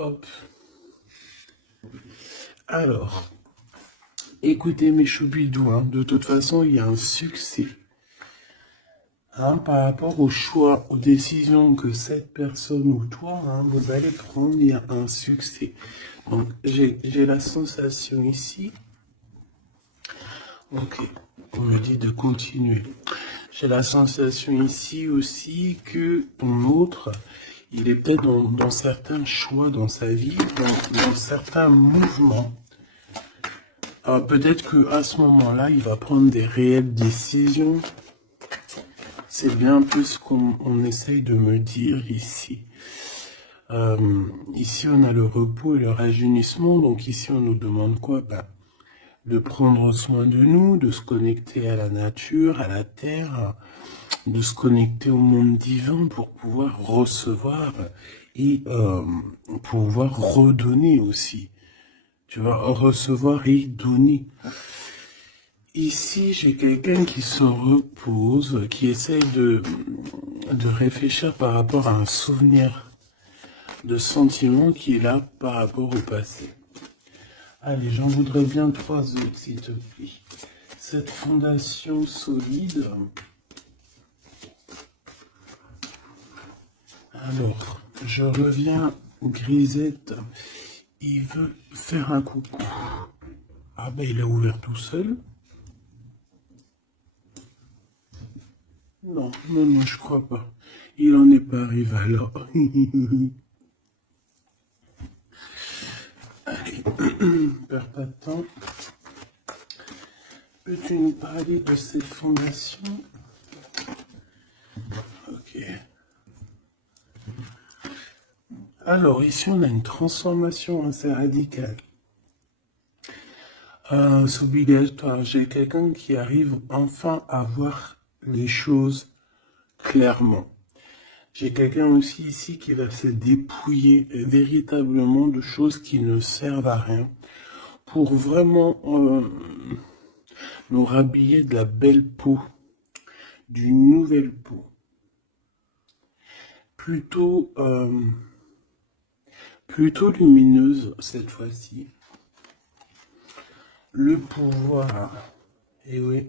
Hop. Alors, écoutez mes choubidous, hein, de toute façon, il y a un succès. Hein, par rapport aux choix, aux décisions que cette personne ou toi, hein, vous allez prendre, il y a un succès. Donc, j'ai la sensation ici. Ok, on me dit de continuer. J'ai la sensation ici aussi que ton autre, il est peut-être dans certains choix dans sa vie, dans certains mouvements. Peut-être qu'à ce moment-là, il va prendre des réelles décisions. C'est bien un peu ce qu'on essaye de me dire ici. Ici, on a le repos et le rajeunissement. Donc ici, on nous demande quoi? De prendre soin de nous, de se connecter à la nature, à la terre, de se connecter au monde divin pour pouvoir recevoir et pouvoir redonner aussi. Tu vas recevoir et donner. Ici, j'ai quelqu'un qui se repose, qui essaye de réfléchir par rapport à un souvenir de sentiment qui est là par rapport au passé. Allez, j'en voudrais bien 3 autres, s'il te plaît. Cette fondation solide. Alors, je reviens, Grisette. Il veut faire un coucou. Ah ben, il a ouvert tout seul. Non, je crois pas. Il en est pas arrivé alors. Allez, perds pas de temps. Peux-tu nous parler de cette fondation? Ok. Alors, ici, on a une transformation assez radicale. C'est obligatoire. J'ai quelqu'un qui arrive enfin à voir les choses clairement. J'ai quelqu'un aussi ici qui va se dépouiller véritablement de choses qui ne servent à rien pour vraiment nous rhabiller de la belle peau, d'une nouvelle peau. Plutôt lumineuse cette fois-ci. Le pouvoir, et oui,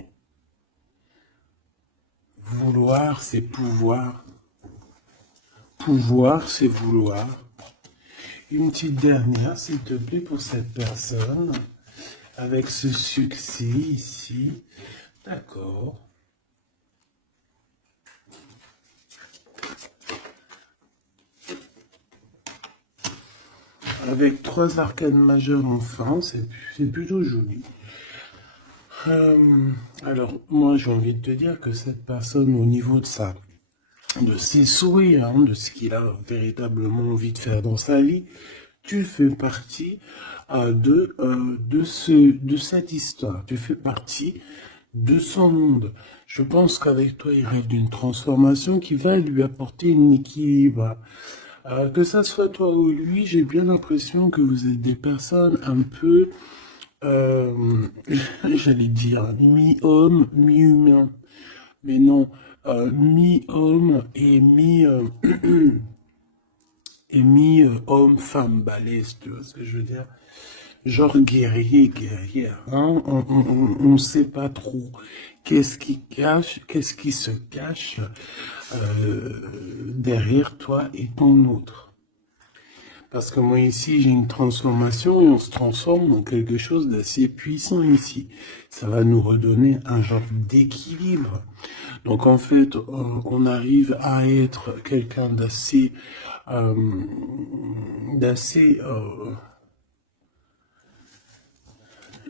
vouloir c'est pouvoir, pouvoir c'est vouloir. Une petite dernière s'il te plaît pour cette personne, avec ce succès ici, d'accord. Avec 3 arcanes majeures enfin, c'est plutôt joli. Alors, moi j'ai envie de te dire que cette personne, au niveau de ses souhaits, hein, de ce qu'il a véritablement envie de faire dans sa vie, tu fais partie de cette histoire, tu fais partie de son monde. Je pense qu'avec toi, il rêve d'une transformation qui va lui apporter un équilibre. Que ça soit toi ou lui, j'ai bien l'impression que vous êtes des personnes un peu, j'allais dire, mi-homme, mi-humain. Mais non, mi-homme et mi-homme-femme balèze, tu vois ce que je veux dire? Genre guerrière, hein? On sait pas trop qu'est-ce qui se cache derrière toi et ton autre. Parce que moi ici j'ai une transformation et on se transforme en quelque chose d'assez puissant ici. Ça va nous redonner un genre d'équilibre. Donc en fait, on arrive à être quelqu'un d'assez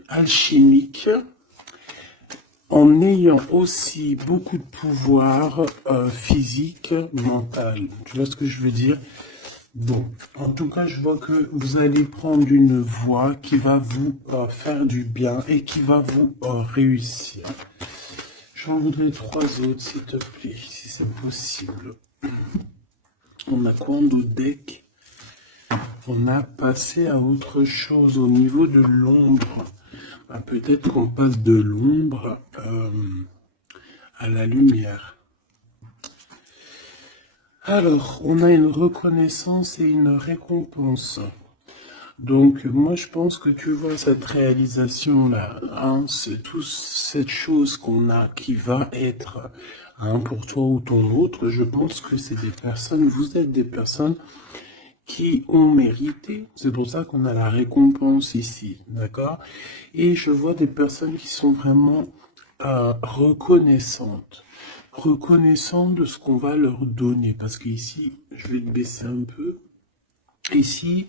alchimique, en ayant aussi beaucoup de pouvoir physique, mental. Tu vois ce que je veux dire? Bon, en tout cas, je vois que vous allez prendre une voie qui va vous faire du bien et qui va vous réussir. J'en voudrais 3 autres, s'il te plaît, si c'est possible. On a quoi dans le deck? On a passé à autre chose au niveau de l'ombre. Peut-être qu'on passe de l'ombre à la lumière. Alors, on a une reconnaissance et une récompense. Donc, moi, je pense que tu vois cette réalisation-là, hein, c'est toute cette chose qu'on a qui va être, hein, pour toi ou ton autre. Je pense que c'est des personnes, vous êtes des personnes qui ont mérité. C'est pour ça qu'on a la récompense ici, d'accord? Et je vois des personnes qui sont vraiment reconnaissantes. Reconnaissantes de ce qu'on va leur donner. Parce qu'ici, je vais te baisser un peu. Ici,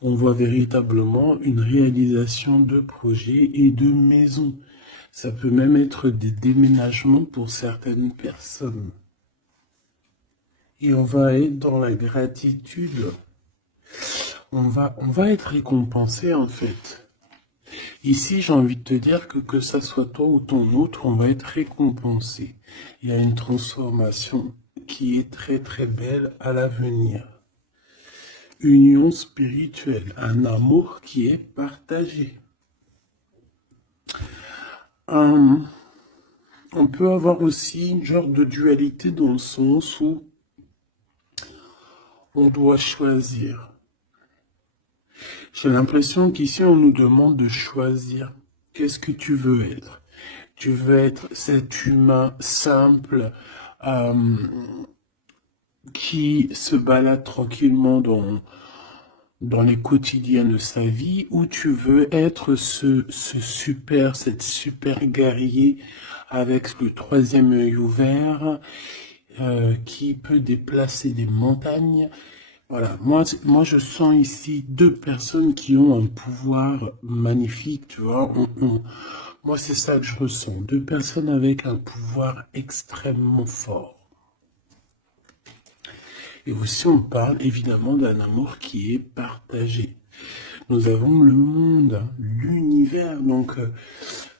on voit véritablement une réalisation de projets et de maisons. Ça peut même être des déménagements pour certaines personnes. Et on va être dans la gratitude. On va être récompensé en fait. Ici, j'ai envie de te dire que ça soit toi ou ton autre, on va être récompensé. Il y a une transformation qui est très très belle à l'avenir. Union spirituelle, un amour qui est partagé. On peut avoir aussi une genre de dualité dans le sens où on doit choisir. J'ai l'impression qu'ici on nous demande de choisir. Qu'est-ce que tu veux être? Tu veux être cet humain simple qui se balade tranquillement dans les quotidiens de sa vie, ou tu veux être cette super guerrier avec le troisième œil ouvert, qui peut déplacer des montagnes. Voilà, moi je sens ici deux personnes qui ont un pouvoir magnifique, tu vois. Moi c'est ça que je ressens, deux personnes avec un pouvoir extrêmement fort. Et aussi on parle évidemment d'un amour qui est partagé. Nous avons le monde, l'univers, donc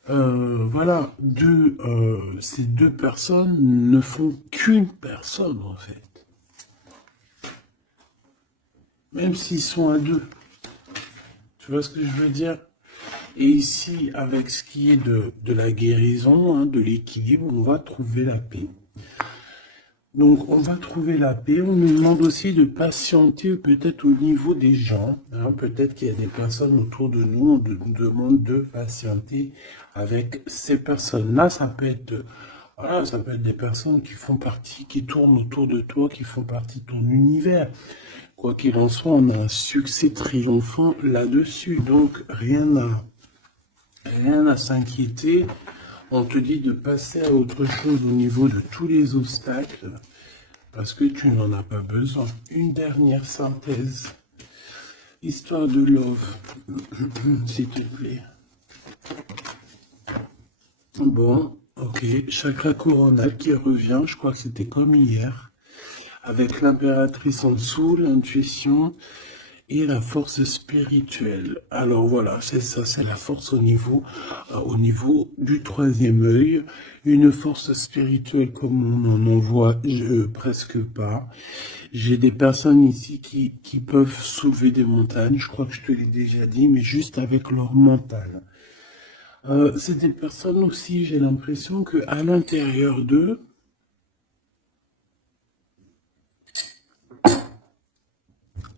voilà, ces deux personnes ne font qu'une personne en fait. Même s'ils sont à deux. Tu vois ce que je veux dire? Et ici, avec ce qui est de la guérison, hein, de l'équilibre, on va trouver la paix. Donc, on va trouver la paix. On nous demande aussi de patienter peut-être au niveau des gens. Hein. Peut-être qu'il y a des personnes autour de nous. On nous demande de patienter avec ces personnes-là. Ça peut être, voilà, ça peut être des personnes qui font partie, qui tournent autour de toi, qui font partie de ton univers. Quoi qu'il en soit, on a un succès triomphant là-dessus. Donc, rien à s'inquiéter. On te dit de passer à autre chose au niveau de tous les obstacles, parce que tu n'en as pas besoin. Une dernière synthèse. Histoire de love, s'il te plaît. Bon, ok. Chakra coronal qui revient, je crois que c'était comme hier. Avec l'impératrice en dessous, l'intuition et la force spirituelle. Alors voilà, c'est ça, c'est la force au niveau du troisième œil. Une force spirituelle comme on n'en voit presque pas. J'ai des personnes ici qui peuvent soulever des montagnes, je crois que je te l'ai déjà dit, mais juste avec leur mental. C'est des personnes aussi, j'ai l'impression qu'à l'intérieur d'eux,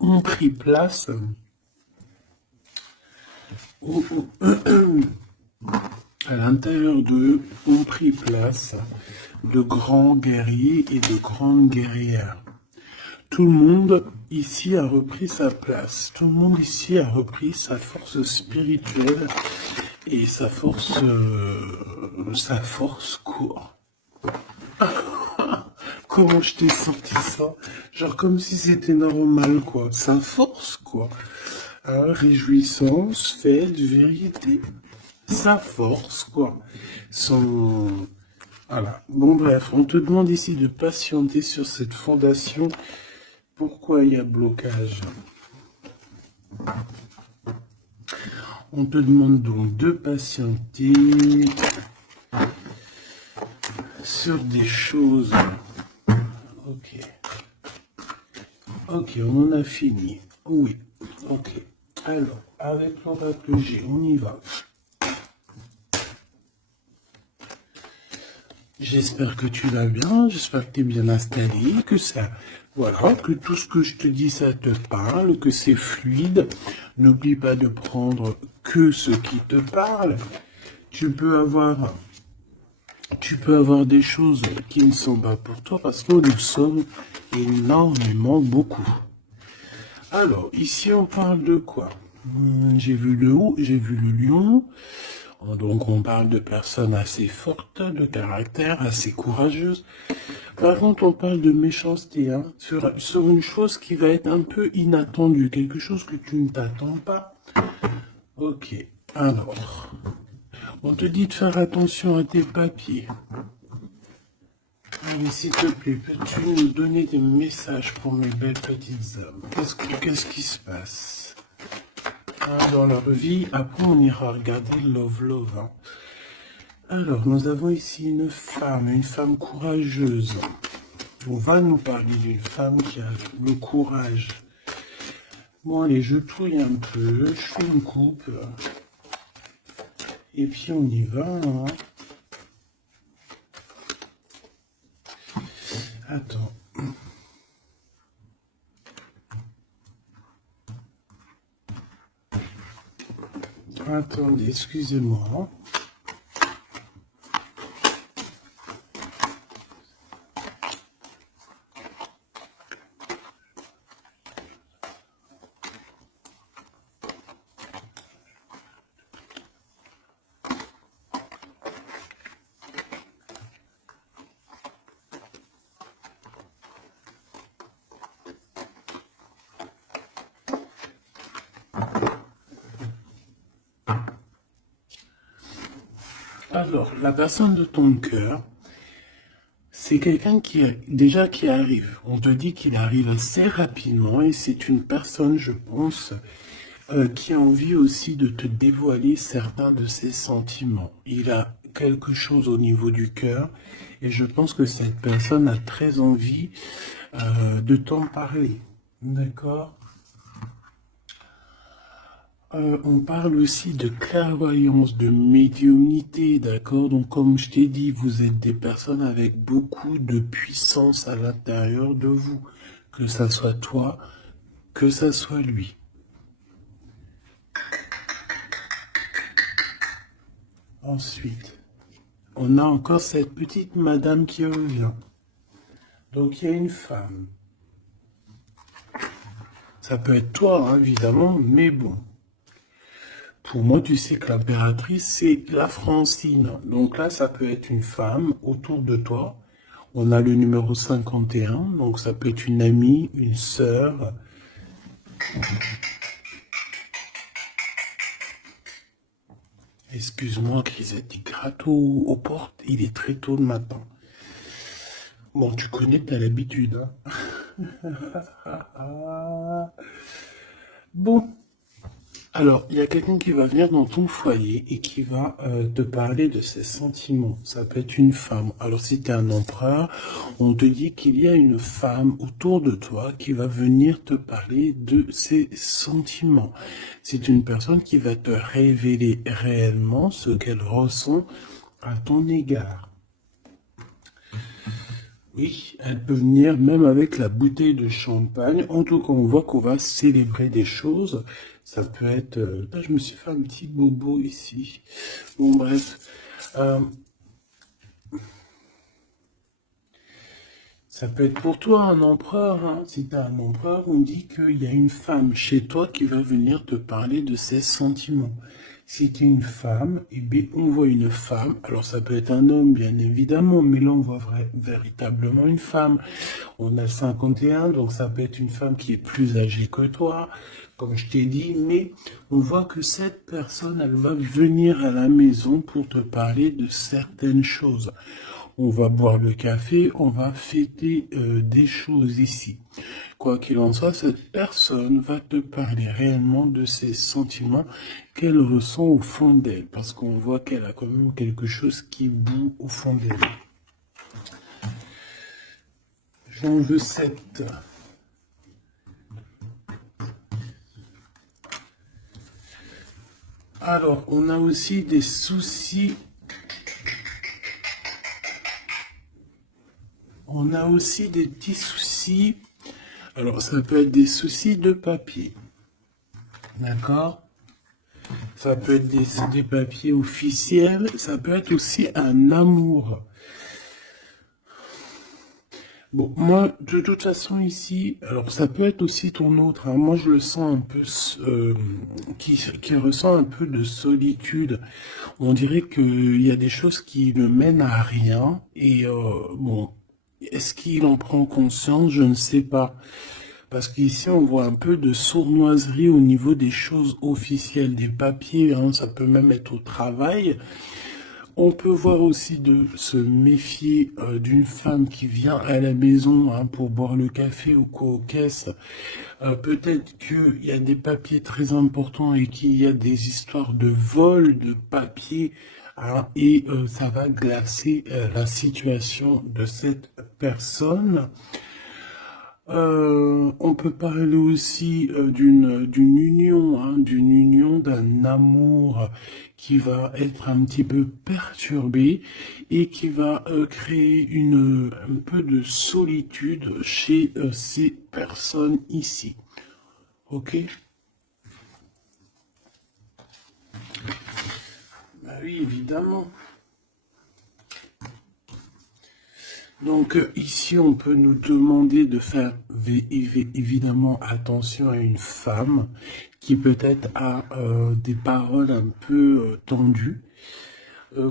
ont pris place à l'intérieur d'eux ont pris place de grands guerriers et de grandes guerrières. Tout le monde ici a repris sa place. Tout le monde ici a repris sa force spirituelle et sa force quoi? Comment je t'ai senti ça? Genre comme si c'était normal, quoi. Sa force, quoi. Hein, réjouissance, fête, vérité. Sa force, quoi. Son... Voilà. Bon, bref, on te demande ici de patienter sur cette fondation. Pourquoi il y a blocage? On te demande donc de patienter sur des choses. Ok. Ok, on en a fini. Oui. Ok. Alors, avec l'oracle G, on y va. J'espère que tu vas bien, j'espère que tu es bien installé, que ça, voilà, que tout ce que je te dis, ça te parle, que c'est fluide. N'oublie pas de prendre que ce qui te parle. Tu peux avoir, tu peux avoir des choses qui ne sont pas pour toi parce que nous sommes énormément beaucoup. Alors, ici, on parle de quoi? J'ai vu le haut, j'ai vu le lion. Donc, on parle de personnes assez fortes, de caractère, assez courageuses. Par contre, on parle de méchanceté, hein, sur une chose qui va être un peu inattendue, quelque chose que tu ne t'attends pas. Ok, alors, on te dit de faire attention à tes papiers. Allez, s'il te plaît, peux-tu nous donner des messages pour mes belles petites âmes? Qu'est-ce qui se passe dans leur vie? Après, on ira regarder Love Love. Hein. Alors, nous avons ici une femme courageuse. On va nous parler d'une femme qui a le courage. Bon, allez, je touille un peu, je fais une coupe. Et puis, on y va. Hein. Attends. Attendez, excusez-moi. Alors, la personne de ton cœur, c'est quelqu'un qui arrive. On te dit qu'il arrive assez rapidement et c'est une personne, je pense, qui a envie aussi de te dévoiler certains de ses sentiments. Il a quelque chose au niveau du cœur et je pense que cette personne a très envie de t'en parler. D'accord? On parle aussi de clairvoyance, de médiumnité, d'accord? Donc, comme je t'ai dit, vous êtes des personnes avec beaucoup de puissance à l'intérieur de vous. Que ça soit toi, que ça soit lui. Ensuite, on a encore cette petite madame qui revient. Donc, il y a une femme. Ça peut être toi, hein, évidemment, mais bon. Pour moi, tu sais que l'impératrice, c'est la Francine. Donc là, ça peut être une femme autour de toi. On a le numéro 51, donc ça peut être une amie, une sœur. Excuse-moi, Grisette, il gratte aux portes. Il est très tôt le matin. Bon, tu connais, t'as l'habitude. Hein. Bon. Alors, il y a quelqu'un qui va venir dans ton foyer et qui va te parler de ses sentiments. Ça peut être une femme. Alors, si tu es un empereur, on te dit qu'il y a une femme autour de toi qui va venir te parler de ses sentiments. C'est une personne qui va te révéler réellement ce qu'elle ressent à ton égard. Oui, elle peut venir même avec la bouteille de champagne. En tout cas, on voit qu'on va célébrer des choses. Ça peut être... Là, je me suis fait un petit bobo ici. Bon, bref. Ça peut être pour toi un empereur. Hein. Si tu as un empereur, on dit qu'il y a une femme chez toi qui va venir te parler de ses sentiments. Si tu es une femme, eh bien, on voit une femme. Alors ça peut être un homme, bien évidemment, mais là on voit véritablement une femme. On a 51, donc ça peut être une femme qui est plus âgée que toi, comme je t'ai dit, mais on voit que cette personne, elle va venir à la maison pour te parler de certaines choses. On va boire le café, on va fêter des choses ici. Quoi qu'il en soit, cette personne va te parler réellement de ses sentiments qu'elle ressent au fond d'elle, parce qu'on voit qu'elle a quand même quelque chose qui bout au fond d'elle. J'en veux 7. Alors, on a aussi des soucis. On a aussi des petits soucis. Alors, ça peut être des soucis de papier. D'accord? Ça peut être des papiers officiels. Ça peut être aussi un amour. Bon, moi, de toute façon, ici, alors ça peut être aussi ton autre, hein. Moi, je le sens un peu, qui ressent un peu de solitude. On dirait qu'il y a des choses qui ne mènent à rien. Et bon, est-ce qu'il en prend conscience? Je ne sais pas. Parce qu'ici, on voit un peu de sournoiserie au niveau des choses officielles, des papiers, hein. Ça peut même être au travail. On peut voir aussi de se méfier d'une femme qui vient à la maison, hein, pour boire le café ou quoi aux caisses. Peut-être qu'il y a des papiers très importants et qu'il y a des histoires de vol de papiers, hein, et ça va glacer la situation de cette personne. On peut parler aussi d'une union, hein, d'un amour qui va être un petit peu perturbé et qui va créer un peu de solitude chez ces personnes ici. Ok? Bah oui, évidemment. Donc ici, on peut nous demander de faire évidemment attention à une femme qui peut-être a des paroles un peu tendues.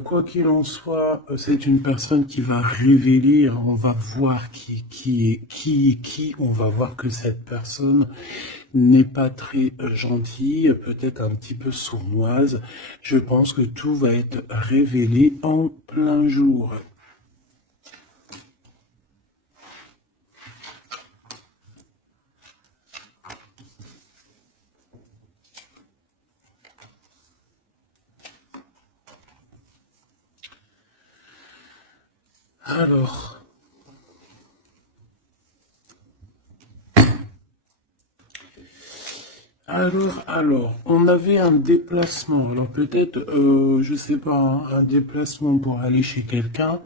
Quoi qu'il en soit, c'est une personne qui va révéler, hein. On va voir qui est qui. On va voir que cette personne n'est pas très gentille, peut-être un petit peu sournoise. Je pense que tout va être révélé en plein jour. Alors, on avait un déplacement. Alors peut-être, je sais pas, hein, un déplacement pour aller chez quelqu'un.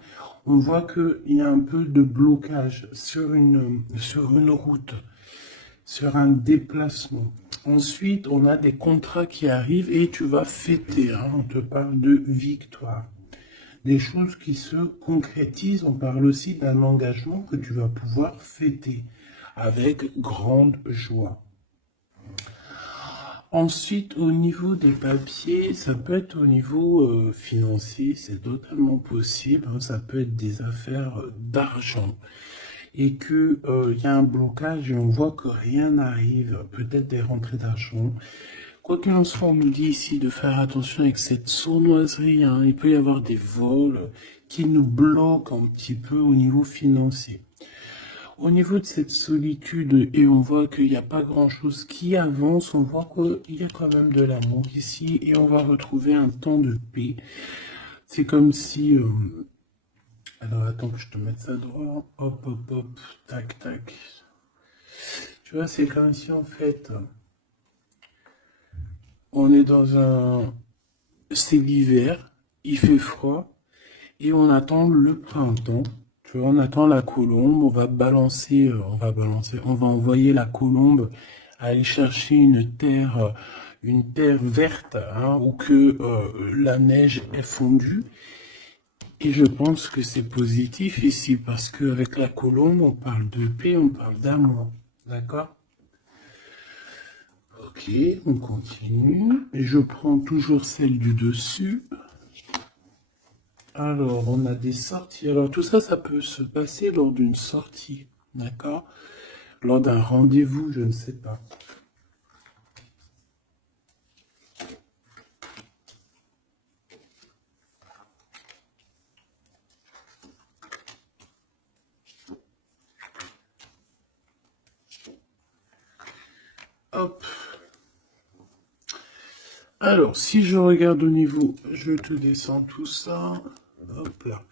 On voit qu'il y a un peu de blocage sur une route, sur un déplacement. Ensuite, on a des contrats qui arrivent et tu vas fêter, hein. On te parle de victoire. Des choses qui se concrétisent. On parle aussi d'un engagement que tu vas pouvoir fêter avec grande joie. Ensuite, au niveau des papiers, ça peut être au niveau financier, c'est totalement possible, hein. Ça peut être des affaires d'argent et que y a un blocage et on voit que rien n'arrive, peut-être des rentrées d'argent. Quoi qu'il en soit, on nous dit ici de faire attention avec cette sournoiserie, hein. Il peut y avoir des vols qui nous bloquent un petit peu au niveau financier. Au niveau de cette solitude, et on voit qu'il n'y a pas grand-chose qui avance, on voit qu'il y a quand même de l'amour ici, et on va retrouver un temps de paix. C'est comme si... alors attends que je te mette ça droit. Hop, hop, hop, tac, tac. Tu vois, c'est comme si en fait, on est dans un... C'est l'hiver, il fait froid, et on attend le printemps. Tu vois, on attend la colombe, on va envoyer la colombe aller chercher une terre verte, hein, où que la neige est fondue. Et je pense que c'est positif ici, parce qu'avec la colombe, on parle de paix, on parle d'amour. D'accord? Ok, on continue. Et je prends toujours celle du dessus. Alors, on a des sorties. Alors, tout ça, ça peut se passer lors d'une sortie. D'accord? Lors d'un rendez-vous, je ne sais pas. Hop. Alors, si je regarde au niveau, je te descends tout ça. Hop là.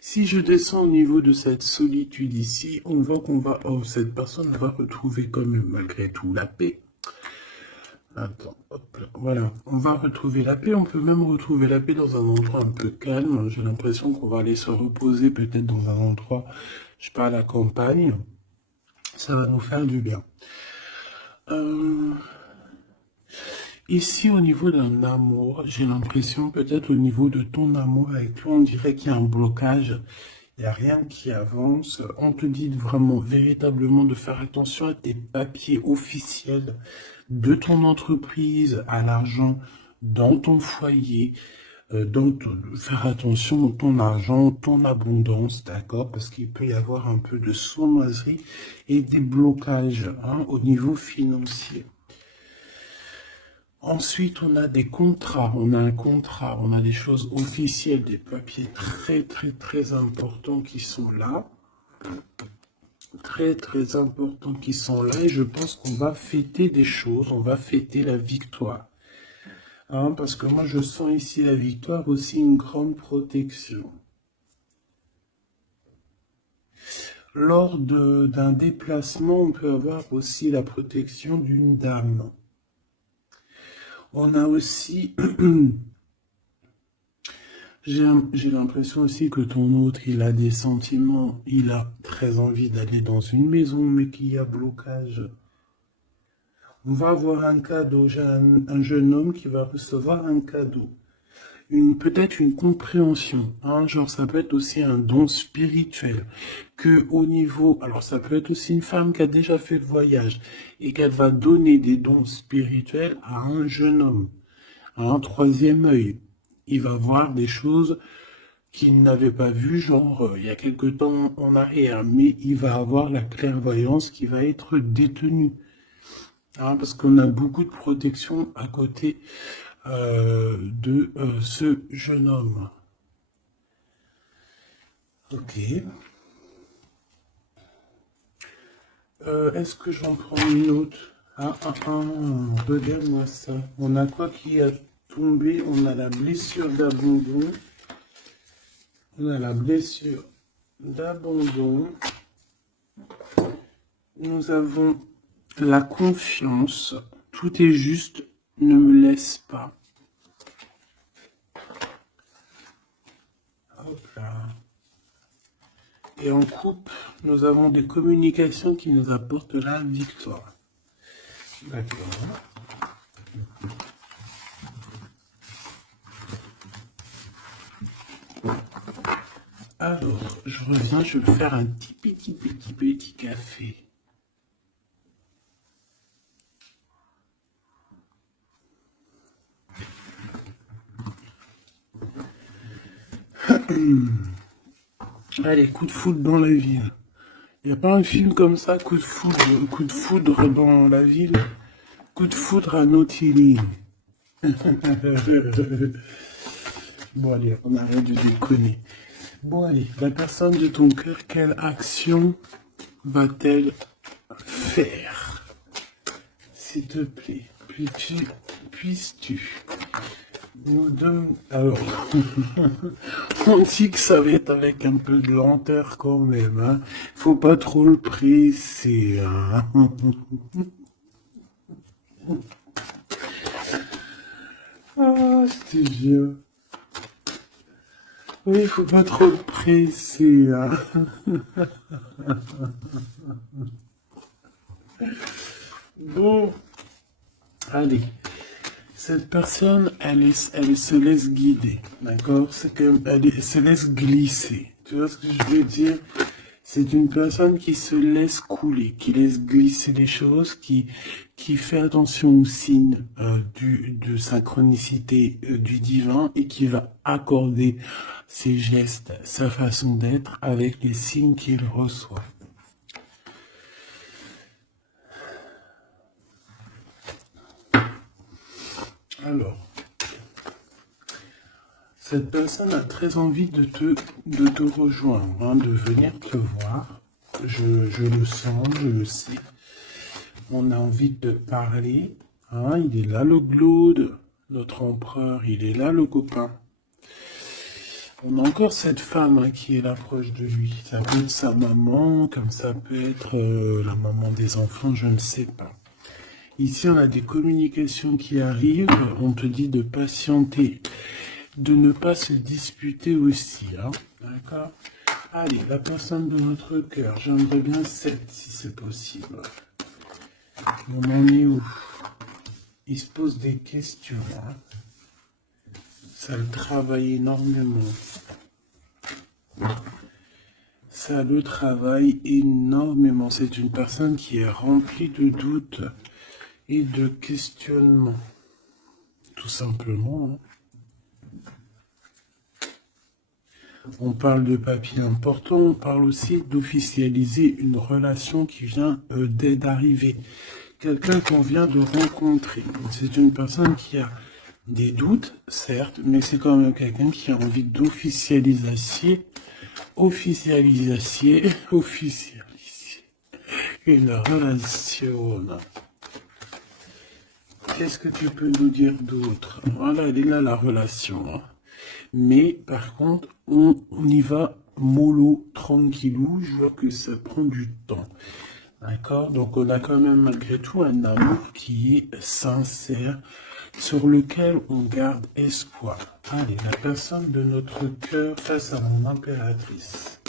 Si je descends au niveau de cette solitude ici, on voit qu'on va, cette personne va retrouver quand même malgré tout la paix. Attends, hop là. Voilà, on va retrouver la paix. On peut même retrouver la paix dans un endroit un peu calme. J'ai l'impression qu'on va aller se reposer peut-être dans un endroit, je sais pas, à la campagne. Ça va nous faire du bien. Ici, au niveau d'un amour, j'ai l'impression, peut-être au niveau de ton amour avec toi, on dirait qu'il y a un blocage. Il n'y a rien qui avance. On te dit vraiment, véritablement, de faire attention à tes papiers officiels de ton entreprise, à l'argent dans ton foyer, faire attention à ton argent, ton abondance, d'accord? Parce qu'il peut y avoir un peu de sournoiserie et des blocages hein, au niveau financier. Ensuite, on a des contrats, on a un contrat, on a des choses officielles, des papiers très très très importants qui sont là. Très très importants qui sont là et je pense qu'on va fêter des choses, on va fêter la victoire. Hein, parce que moi je sens ici la victoire aussi une grande protection. Lors d'un déplacement, on peut avoir aussi la protection d'une dame. On a aussi, j'ai l'impression aussi que ton autre, il a des sentiments, il a très envie d'aller dans une maison, mais qu'il y a blocage. On va avoir un cadeau, j'ai un jeune homme qui va recevoir un cadeau. Peut-être une compréhension, hein, genre ça peut être aussi un don spirituel, que au niveau, alors ça peut être aussi une femme qui a déjà fait le voyage et qu'elle va donner des dons spirituels à un jeune homme, à un troisième œil. Il va voir des choses qu'il n'avait pas vues, genre il y a quelque temps en arrière, mais il va avoir la clairvoyance qui va être détenue, hein, parce qu'on a beaucoup de protection à côté de ce jeune homme. Ok. Est-ce que j'en prends une autre? Regarde-moi ça. On a quoi qui a tombé? On a la blessure d'abandon. On a la blessure d'abandon. Nous avons la confiance. Tout est juste. Ne me laisse pas. Hop là. Et en couple, nous avons des communications qui nous apportent la victoire. D'accord. Alors, je reviens, je vais faire un petit café. Allez, coup de foudre dans la ville. Il n'y a pas un film comme ça, coup de foudre dans la ville, coup de foudre à Nautilus. Bon allez, on arrête de déconner. Bon allez, la personne de ton cœur, quelle action va-t-elle faire? S'il te plaît, puisses-tu nous donner... Alors, on dit que ça va être avec un peu de lenteur quand même, hein. Faut pas trop le presser, hein. Ah, je te jure. Oui, faut pas trop le presser, hein. Bon, allez. Cette personne, elle se laisse guider, d'accord? C'est que elle se laisse glisser. Tu vois ce que je veux dire? C'est une personne qui se laisse couler, qui laisse glisser les choses, qui fait attention aux signes de synchronicité du divin et qui va accorder ses gestes, sa façon d'être avec les signes qu'il reçoit. Alors, cette personne a très envie de te rejoindre, hein, de venir te voir. Je le sens, je le sais. On a envie de parler. Hein, il est là le Glaude, notre empereur, il est là le copain. On a encore cette femme hein, qui est là proche de lui. Ça peut être sa maman, comme ça peut être la maman des enfants, je ne sais pas. Ici, on a des communications qui arrivent. On te dit de patienter, de ne pas se disputer aussi. Hein. D'accord? Allez, la personne de notre cœur. J'aimerais bien 7 si c'est possible. On en est où? Il se pose des questions. Hein. Ça le travaille énormément. Ça le travaille énormément. C'est une personne qui est remplie de doutes et de questionnements. Tout simplement. Hein. On parle de papier important, on parle aussi d'officialiser une relation qui vient d'arriver. Quelqu'un qu'on vient de rencontrer. C'est une personne qui a des doutes, certes, mais c'est quand même quelqu'un qui a envie d'officialiser une relation. Qu'est-ce que tu peux nous dire d'autre? Voilà, elle est là la relation. Hein. Mais par contre, on y va mollo, tranquillou. Je vois que ça prend du temps. D'accord? Donc on a quand même malgré tout un amour qui est sincère, sur lequel on garde espoir. Allez, la personne de notre cœur face à mon impératrice.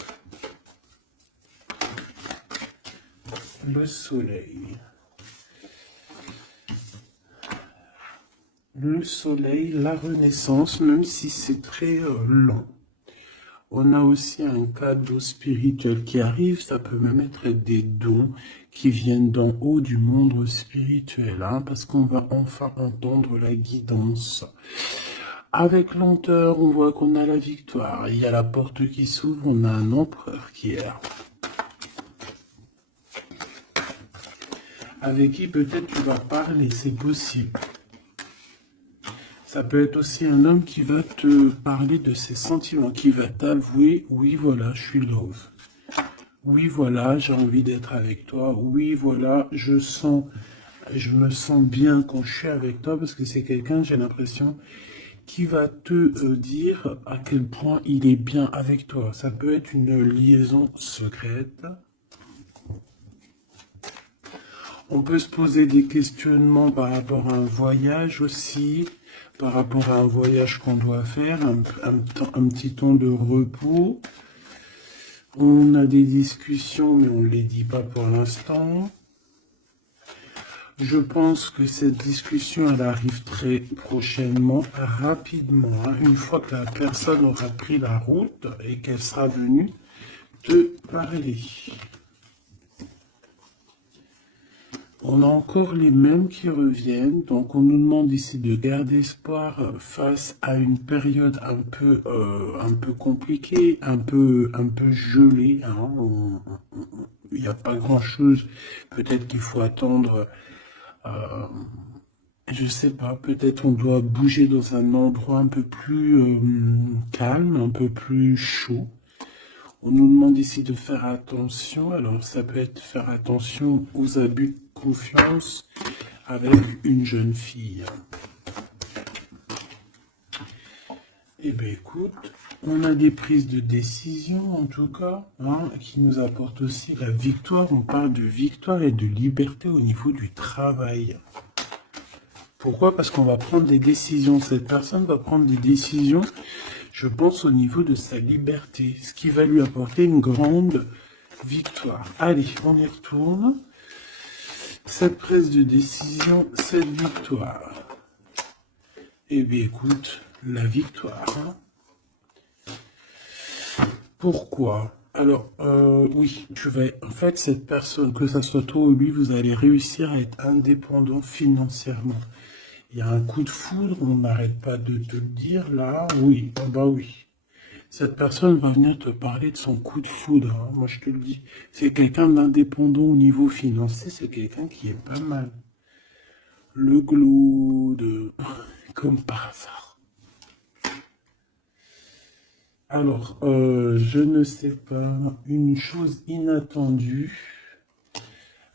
Le soleil. Le soleil, la renaissance, même si c'est très lent. On a aussi un cadeau spirituel qui arrive, ça peut même être des dons qui viennent d'en haut du monde spirituel, hein, parce qu'on va enfin entendre la guidance. Avec lenteur, on voit qu'on a la victoire. Il y a la porte qui s'ouvre, on a un empereur qui est là. Avec qui peut-être tu vas parler, c'est possible. Ça peut être aussi un homme qui va te parler de ses sentiments, qui va t'avouer, oui voilà, je suis love. Oui voilà, j'ai envie d'être avec toi. Oui voilà, je me sens bien quand je suis avec toi parce que c'est quelqu'un, j'ai l'impression, qui va te dire à quel point il est bien avec toi. Ça peut être une liaison secrète. On peut se poser des questionnements par rapport à un voyage aussi, par rapport à un voyage qu'on doit faire, un petit temps de repos. On a des discussions, mais on ne les dit pas pour l'instant. Je pense que cette discussion, elle arrive très prochainement, rapidement, hein, une fois que la personne aura pris la route et qu'elle sera venue te parler. On a encore les mêmes qui reviennent, donc on nous demande ici de garder espoir face à une période un peu compliquée, un peu gelée. Hein. Il n'y a pas grand-chose. Peut-être qu'il faut attendre. Je sais pas. Peut-être on doit bouger dans un endroit un peu plus calme, un peu plus chaud. On nous demande ici de faire attention. Alors ça peut être faire attention aux abus de confiance avec une jeune fille. Eh bien écoute, on a des prises de décision en tout cas, hein, qui nous apportent aussi la victoire. On parle de victoire et de liberté au niveau du travail. Pourquoi? Parce qu'on va prendre des décisions. Cette personne va prendre des décisions, je pense, au niveau de sa liberté, ce qui va lui apporter une grande victoire. Allez, on y retourne. Cette prise de décision, cette victoire. Eh bien, écoute, la victoire. Hein. Pourquoi? Alors, oui, en fait, cette personne, que ça soit toi ou lui, vous allez réussir à être indépendant financièrement. Il y a un coup de foudre, on n'arrête pas de te le dire, là, oui, oh bah oui. Cette personne va venir te parler de son coup de foudre, hein. Moi je te le dis. C'est quelqu'un d'indépendant au niveau financier, c'est quelqu'un qui est pas mal. Le glaude, comme par hasard. Alors, je ne sais pas, une chose inattendue.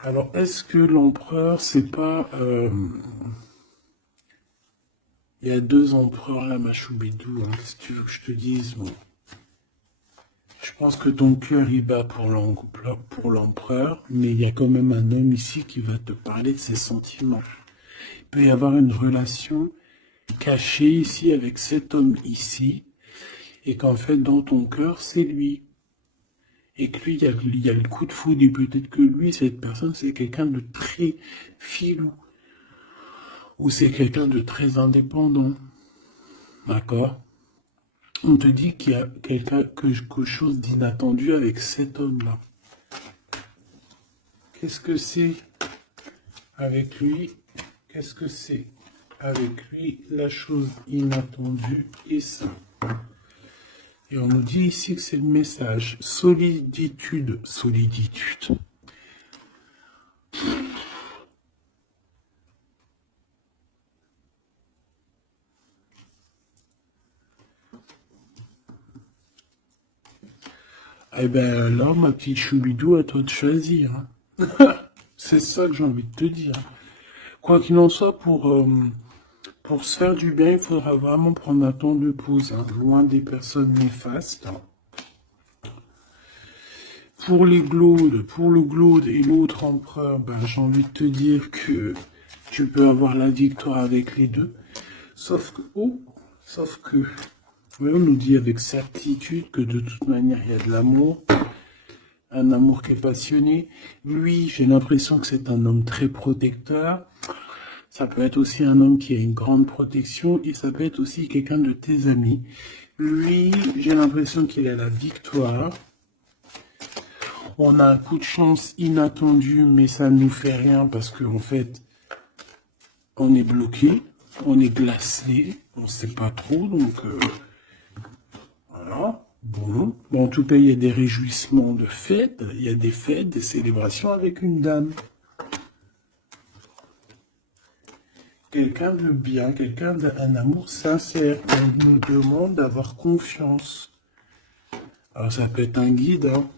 Alors, est-ce que l'empereur, c'est pas... Il y a deux empereurs là, Machoubidou, hein. Qu'est-ce que tu veux que je te dise, bon. Je pense que ton cœur y bat pour l'empereur, mais il y a quand même un homme ici qui va te parler de ses sentiments. Il peut y avoir une relation cachée ici avec cet homme ici, et qu'en fait dans ton cœur c'est lui. Et que lui, il y a le coup de foudre, et peut-être que lui, cette personne, c'est quelqu'un de très filou, ou c'est quelqu'un de très indépendant. D'accord? On te dit qu'il y a quelque chose d'inattendu avec cet homme-là. Qu'est-ce que c'est avec lui? Qu'est-ce que c'est avec lui la chose inattendue et ça? Et on nous dit ici que c'est le message. Soliditude. Soliditude. Eh ben là, ma petite choubidou, à toi de choisir. Hein. C'est ça que j'ai envie de te dire. Quoi qu'il en soit, pour se faire du bien, il faudra vraiment prendre un temps de pause, hein, loin des personnes néfastes. Pour le Glaude et l'autre empereur, ben, j'ai envie de te dire que tu peux avoir la victoire avec les deux. Sauf que, oui, on nous dit avec certitude que de toute manière, il y a de l'amour. Un amour qui est passionné. Lui, j'ai l'impression que c'est un homme très protecteur. Ça peut être aussi un homme qui a une grande protection et ça peut être aussi quelqu'un de tes amis. Lui, j'ai l'impression qu'il a la victoire. On a un coup de chance inattendu, mais ça ne nous fait rien parce qu'en fait, on est bloqué, on est glacé, on ne sait pas trop, donc voilà. Bon, en tout cas, il y a des réjouissements de fêtes, il y a des fêtes, des célébrations avec une dame. Quelqu'un de bien, quelqu'un d'un amour sincère, on nous demande d'avoir confiance. Alors ça peut être un guide, hein,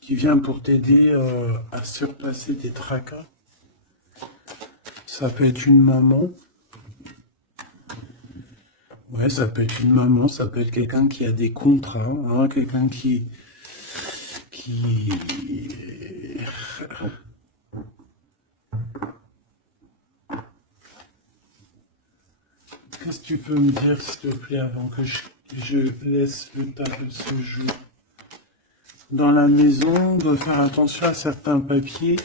qui vient pour t'aider à surpasser tes tracas. Ça peut être une maman. Ouais, ça peut être une maman, ça peut être quelqu'un qui a des contrats, hein, quelqu'un qui... Qu'est-ce que tu peux me dire, s'il te plaît, avant que je laisse le table se jouer? Dans la maison, on doit faire attention à certains papiers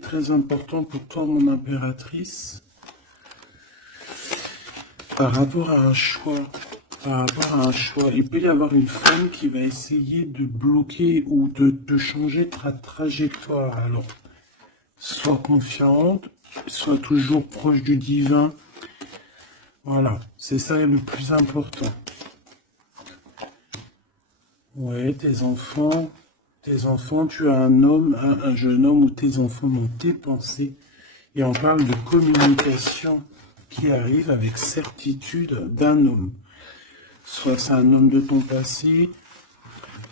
très importants pour toi, mon impératrice, par rapport à un choix. Il peut y avoir une femme qui va essayer de bloquer ou de changer ta trajectoire. Alors, sois confiante, sois toujours proche du divin. Voilà, c'est ça le plus important. Ouais, tes enfants, tu as un jeune homme ou tes enfants dans tes pensées. Et on parle de communication qui arrive avec certitude d'un homme. Soit c'est un homme de ton passé,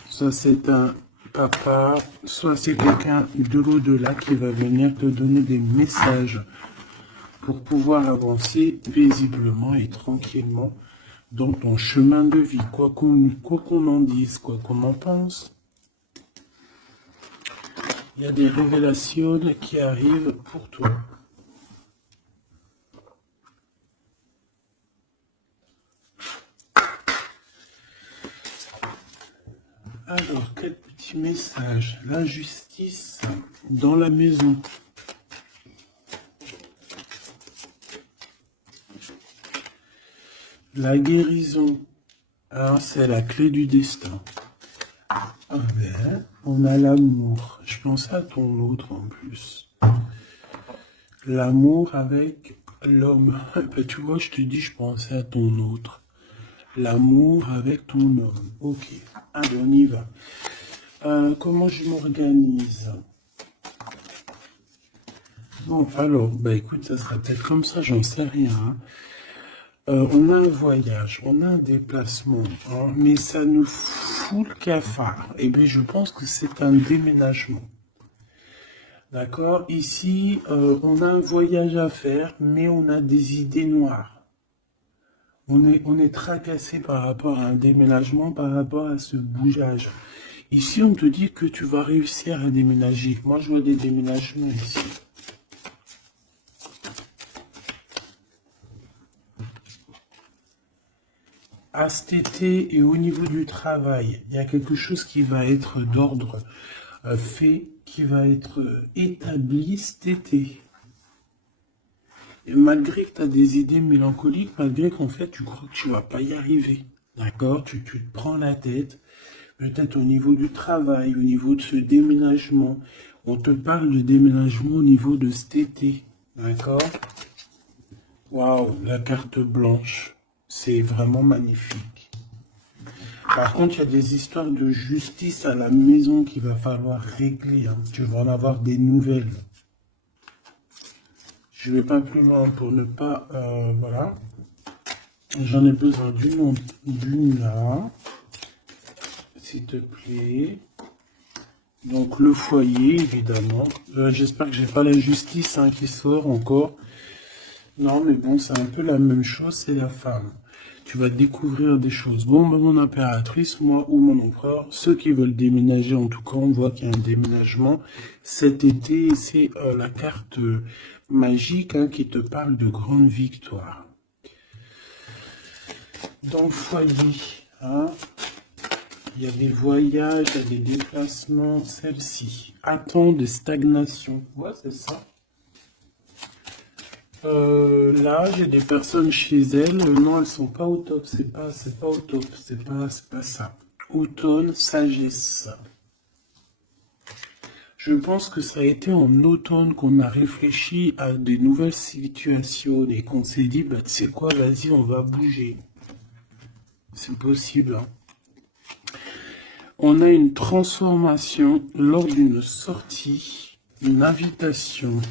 soit c'est un papa, soit c'est quelqu'un de l'au-delà qui va venir te donner des messages pour pouvoir avancer paisiblement et tranquillement dans ton chemin de vie, quoi qu'on en dise, quoi qu'on en pense. Il y a des révélations qui arrivent pour toi. Alors, quel petit message? La justice dans la maison. La guérison. Alors, c'est la clé du destin. Ah ben, on a l'amour. Je pensais à ton autre en plus. L'amour avec l'homme. Ben, tu vois, je te dis, je pensais à ton autre. L'amour avec ton homme. Ok. Allez, on y va. Comment je m'organise? Bon, alors, bah écoute, ça sera peut-être comme ça, j'en sais rien. Hein. On a un voyage, on a un déplacement, hein, mais ça nous fout le cafard. Et bien, je pense que c'est un déménagement. D'accord? Ici, on a un voyage à faire, mais on a des idées noires. On est tracassé par rapport à un déménagement, par rapport à ce bougeage. Ici, on te dit que tu vas réussir à déménager. Moi, je vois des déménagements ici. À cet été et au niveau du travail, il y a quelque chose qui va être d'ordre fait, qui va être établi cet été. Et malgré que tu as des idées mélancoliques, malgré qu'en fait tu crois que tu vas pas y arriver, d'accord, tu te prends la tête, peut-être au niveau du travail, au niveau de ce déménagement, on te parle de déménagement au niveau de cet été, d'accord. Waouh, la carte blanche, c'est vraiment magnifique. Par contre, il y a des histoires de justice à la maison qu'il va falloir régler, hein. Tu vas en avoir des nouvelles. Je vais pas plus loin pour ne pas... voilà. J'en ai besoin d'une là. S'il te plaît. Donc le foyer, évidemment. J'espère que j'ai pas la justice hein, qui sort encore. Non, mais bon, c'est un peu la même chose, c'est la femme. Tu vas découvrir des choses. Bon, ben, mon impératrice, moi ou mon empereur, ceux qui veulent déménager, en tout cas, on voit qu'il y a un déménagement cet été. C'est la carte magique hein, qui te parle de grande victoire. Dans le foyer, hein, il y a des voyages, il y a des déplacements. Celle-ci, attend de stagnation. Ouais, c'est ça. Là, j'ai des personnes chez elles. Non, elles sont pas au top. C'est pas au top. C'est pas ça. Automne, sagesse. Je pense que ça a été en automne qu'on a réfléchi à des nouvelles situations et qu'on s'est dit, bah, tu sais quoi, vas-y, on va bouger. C'est possible, hein. On a une transformation lors d'une sortie, une invitation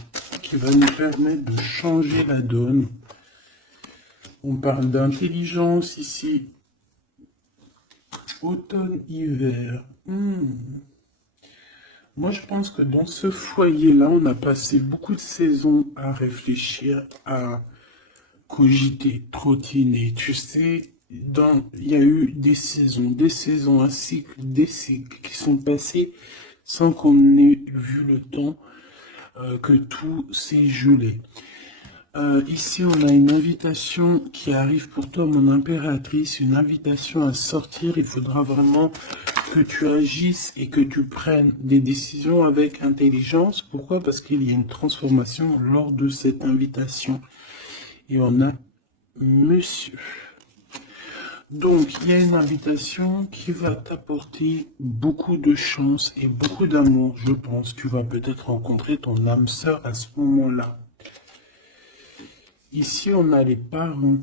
qui va nous permettre de changer la donne. On parle d'intelligence ici. Automne-hiver. Moi, je pense que dans ce foyer-là, on a passé beaucoup de saisons à réfléchir, à cogiter, trottiner. Tu sais, il y a eu des saisons, un cycle, des cycles qui sont passés sans qu'on ait vu le temps que tout s'est gelé. Ici, on a une invitation qui arrive pour toi, mon impératrice, une invitation à sortir. Il faudra vraiment que tu agisses et que tu prennes des décisions avec intelligence. Pourquoi? Parce qu'il y a une transformation lors de cette invitation. Et on a monsieur. Donc, il y a une invitation qui va t'apporter beaucoup de chance et beaucoup d'amour, je pense. Tu vas peut-être rencontrer ton âme sœur à ce moment-là. Ici, on a les parents.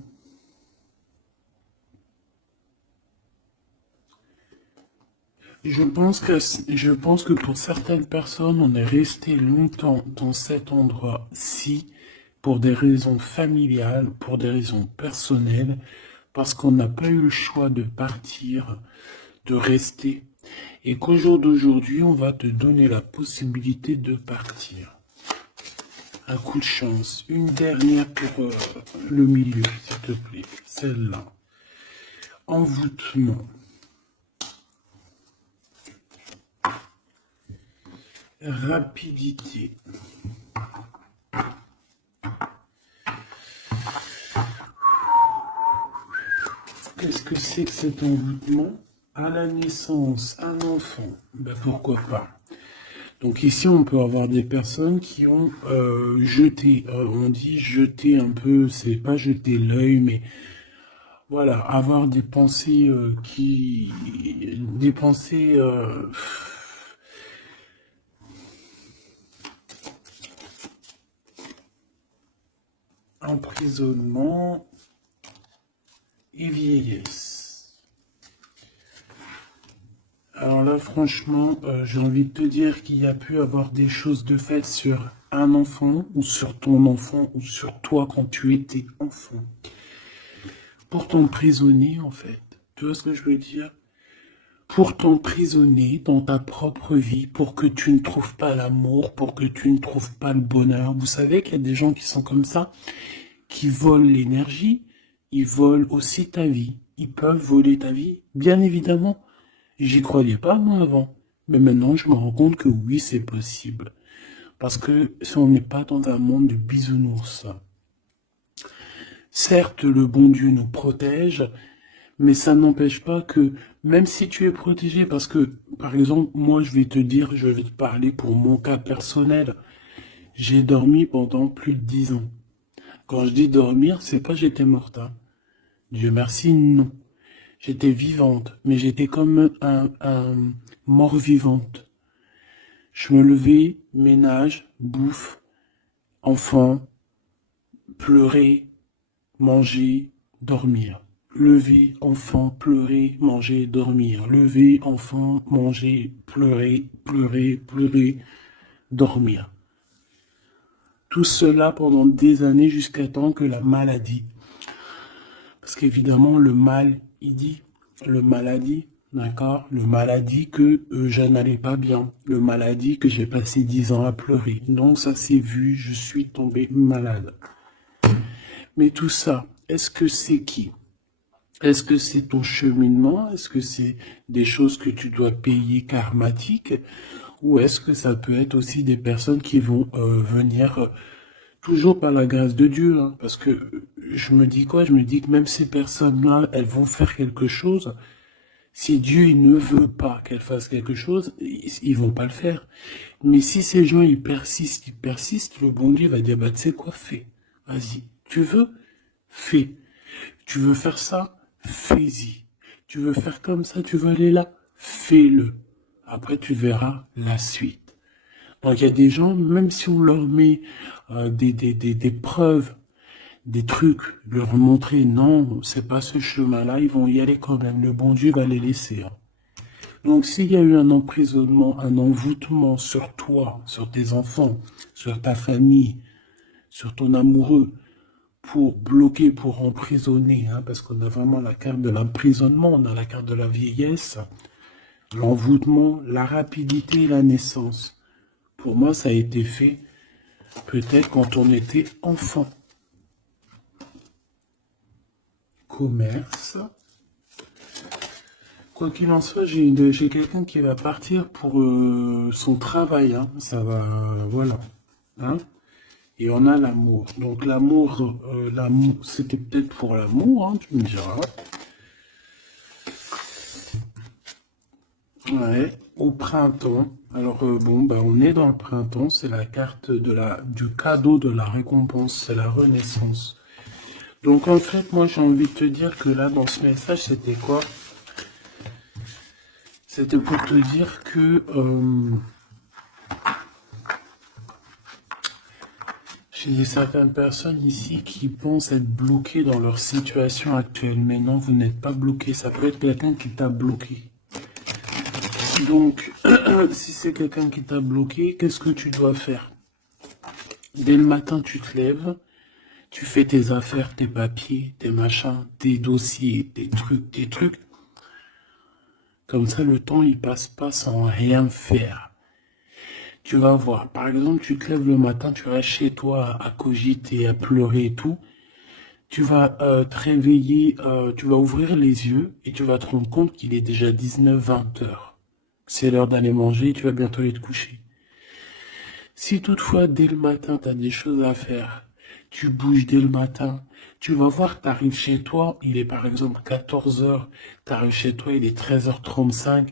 Je pense que pour certaines personnes, on est resté longtemps dans cet endroit-ci pour des raisons familiales, pour des raisons personnelles, parce qu'on n'a pas eu le choix de partir, de rester, et qu'au jour d'aujourd'hui, on va te donner la possibilité de partir. Un coup de chance. Une dernière pour le milieu, s'il te plaît. Celle-là. Envoûtement. Rapidité. Qu'est-ce que c'est que cet envoûtement? À la naissance, un enfant. Ben pourquoi pas? Donc ici, on peut avoir des personnes qui ont jeté, on dit jeter un peu, c'est pas jeter l'œil, mais voilà, avoir des pensées des pensées emprisonnement et vieillesse. Alors là, franchement, j'ai envie de te dire qu'il y a pu avoir des choses de fait sur un enfant, ou sur ton enfant, ou sur toi quand tu étais enfant. Pour t'emprisonner, en fait. Tu vois ce que je veux dire? Pour t'emprisonner dans ta propre vie, pour que tu ne trouves pas l'amour, pour que tu ne trouves pas le bonheur. Vous savez qu'il y a des gens qui sont comme ça, qui volent l'énergie, ils volent aussi ta vie. Ils peuvent voler ta vie, bien évidemment. J'y croyais pas, moi, avant. Mais maintenant, je me rends compte que oui, c'est possible. Parce que si on n'est pas dans un monde de bisounours, certes, le bon Dieu nous protège, mais ça n'empêche pas que, même si tu es protégé, parce que, par exemple, moi, je vais te parler pour mon cas personnel. J'ai dormi pendant plus de 10 ans. Quand je dis dormir, c'est pas j'étais morte, hein. Dieu merci, non. J'étais vivante, mais j'étais comme un mort-vivante. Je me levais, ménage, bouffe, enfant, pleurer, manger, dormir. Lever, enfant, pleurer, manger, dormir. Lever, enfant, manger, pleurer, pleurer, pleurer, dormir. Tout cela pendant des années jusqu'à temps que la maladie. Parce qu'évidemment, le mal, il dit, le maladie, d'accord? Le maladie que je n'allais pas bien. Le maladie que j'ai passé 10 ans à pleurer. Donc ça s'est vu, je suis tombé malade. Mais tout ça, est-ce que c'est qui? Est-ce que c'est ton cheminement? Est-ce que c'est des choses que tu dois payer karmatiques? Ou est-ce que ça peut être aussi des personnes qui vont venir toujours par la grâce de Dieu, hein? Parce que je me dis quoi? Je me dis que même ces personnes-là, elles vont faire quelque chose. Si Dieu il ne veut pas qu'elles fassent quelque chose, ils vont pas le faire. Mais si ces gens ils persistent, le bon Dieu va dire bah tu sais quoi, fais. Vas-y. Tu veux? Fais. Tu veux faire ça? Fais-y. Tu veux faire comme ça? Tu veux aller là? Fais-le. Après tu verras la suite. Donc il y a des gens, même si on leur met des preuves, des trucs, leur montrer non, c'est pas ce chemin-là, ils vont y aller quand même. Le bon Dieu va les laisser, hein. Donc s'il y a eu un emprisonnement, un envoûtement sur toi, sur tes enfants, sur ta famille, sur ton amoureux, pour bloquer, pour emprisonner, hein, parce qu'on a vraiment la carte de l'emprisonnement, on a la carte de la vieillesse, l'envoûtement, la rapidité et la naissance. Pour moi, ça a été fait peut-être quand on était enfant. Commerce. Quoi qu'il en soit, j'ai quelqu'un qui va partir pour son travail, hein. Ça va, voilà. Hein. Et on a l'amour. Donc l'amour, c'était peut-être pour l'amour, hein, tu me diras. Ouais, au printemps. Alors bon, bah on est dans le printemps, c'est la carte du cadeau de la récompense, c'est la renaissance. Donc en fait, moi j'ai envie de te dire que là, dans ce message, c'était quoi? C'était pour te dire que j'ai certaines personnes ici qui pensent être bloquées dans leur situation actuelle. Mais non, vous n'êtes pas bloqué. Ça peut être quelqu'un qui t'a bloqué. Donc, si c'est quelqu'un qui t'a bloqué, qu'est-ce que tu dois faire? Dès le matin, tu te lèves, tu fais tes affaires, tes papiers, tes machins, tes dossiers, tes trucs. Comme ça, le temps, il passe pas sans rien faire. Tu vas voir. Par exemple, tu te lèves le matin, tu restes chez toi à cogiter, à pleurer et tout. Tu vas te réveiller, tu vas ouvrir les yeux et tu vas te rendre compte qu'il est déjà 19-20 heures. C'est l'heure d'aller manger et tu vas bientôt aller te coucher. Si toutefois, dès le matin, tu as des choses à faire, tu bouges dès le matin, tu vas voir, tu arrives chez toi, il est par exemple 14 heures, tu arrives chez toi, il est 13h35,